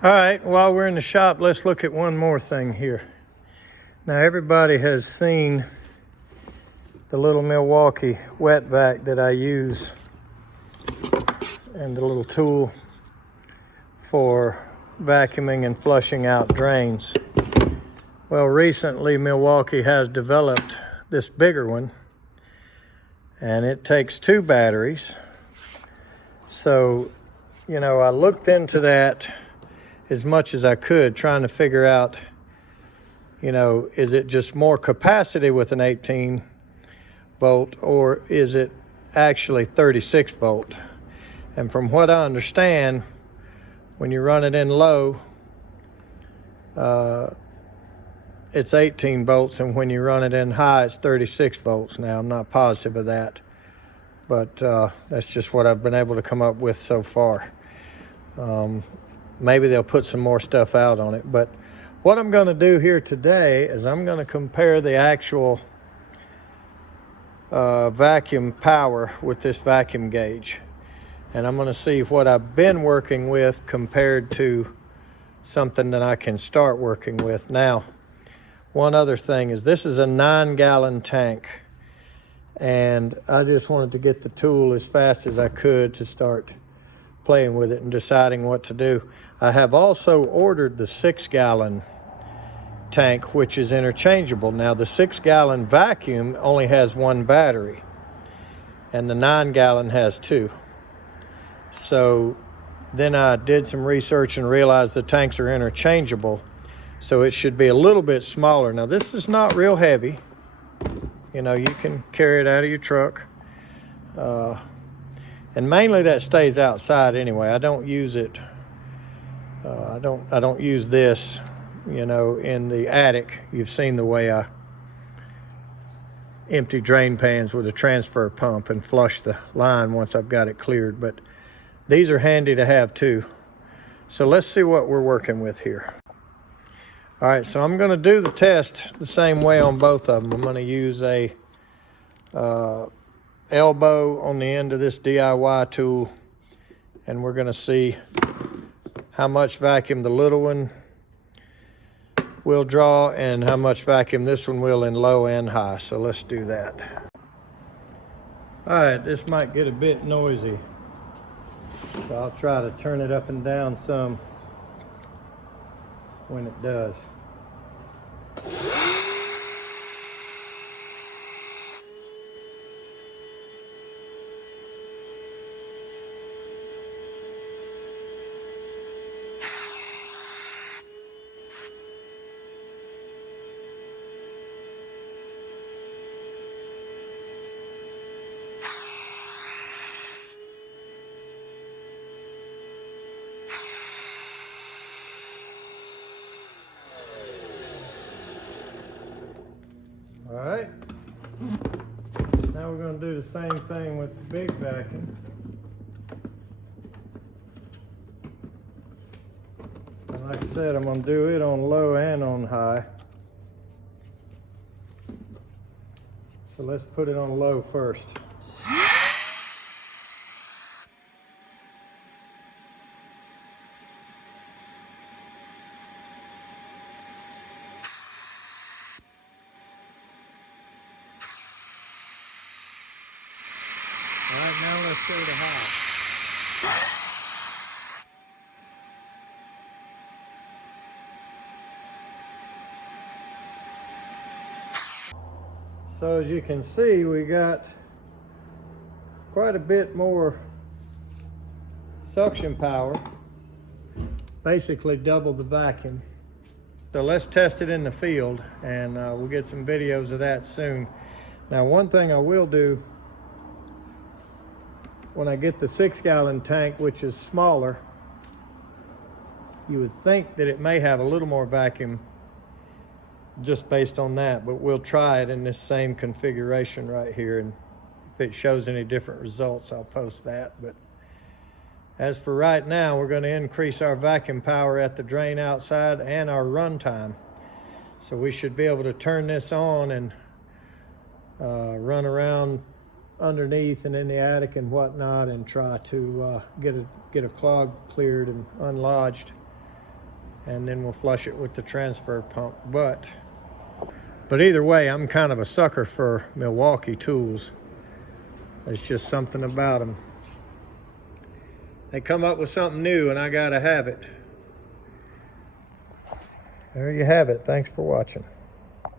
All right, while we're in the shop, let's look at one more thing here. Now, everybody has seen the little Milwaukee wet vac that I use and the little tool for vacuuming and flushing out drains. Well, recently Milwaukee has developed this bigger one, and it takes 2 batteries. So, I looked into that as much as I could, trying to figure out, is it just more capacity with an 18 volt, or is it actually 36 volt? And from what I understand, when you run it in low, it's 18 volts, and when you run it in high, it's 36 volts. Now, I'm not positive of that, but that's just what I've been able to come up with so far. Maybe they'll put some more stuff out on it. But what I'm going to do here today is I'm going to compare the actual vacuum power with this vacuum gauge. And I'm going to see what I've been working with compared to something that I can start working with. Now, one other thing is this is a 9-gallon tank. And I just wanted to get the tool as fast as I could to start playing with it and deciding what to do. I have also ordered the 6-gallon tank, which is interchangeable. Now, the 6-gallon vacuum only has 1 battery, and the 9-gallon has 2. So then I did some research and realized the tanks are interchangeable, so it should be a little bit smaller. Now, this is not real heavy. You can carry it out of your truck. And mainly that stays outside anyway. I don't use it. I don't use this, in the attic. You've seen the way I empty drain pans with a transfer pump and flush the line once I've got it cleared. But these are handy to have too. So let's see what we're working with here. All right, so I'm going to do the test the same way on both of them. I'm going to use a elbow on the end of this DIY tool, and we're going to see how much vacuum the little one will draw and how much vacuum this one will in low and high. So let's do that. All right, this might get a bit noisy, so I'll try to turn it up and down some when it does. All right, now we're going to do the same thing with the big vacuum. And like I said, I'm going to do it on low and on high. So let's put it on low first. All right, now let's go to high. So as you can see, we got quite a bit more suction power, basically double the vacuum. So let's test it in the field, and we'll get some videos of that soon. Now, one thing I will do when I get the 6-gallon tank, which is smaller, you would think that it may have a little more vacuum just based on that, but we'll try it in this same configuration right here, and if it shows any different results, I'll post that. But as for right now, we're going to increase our vacuum power at the drain outside and our run time. So we should be able to turn this on and run around underneath and in the attic and whatnot, and try to get a clog cleared and unlodged and then we'll flush it with the transfer pump. But either way, I'm kind of a sucker for Milwaukee tools. It's just something about them. They come up with something new and I gotta have it. There you have it. Thanks for watching.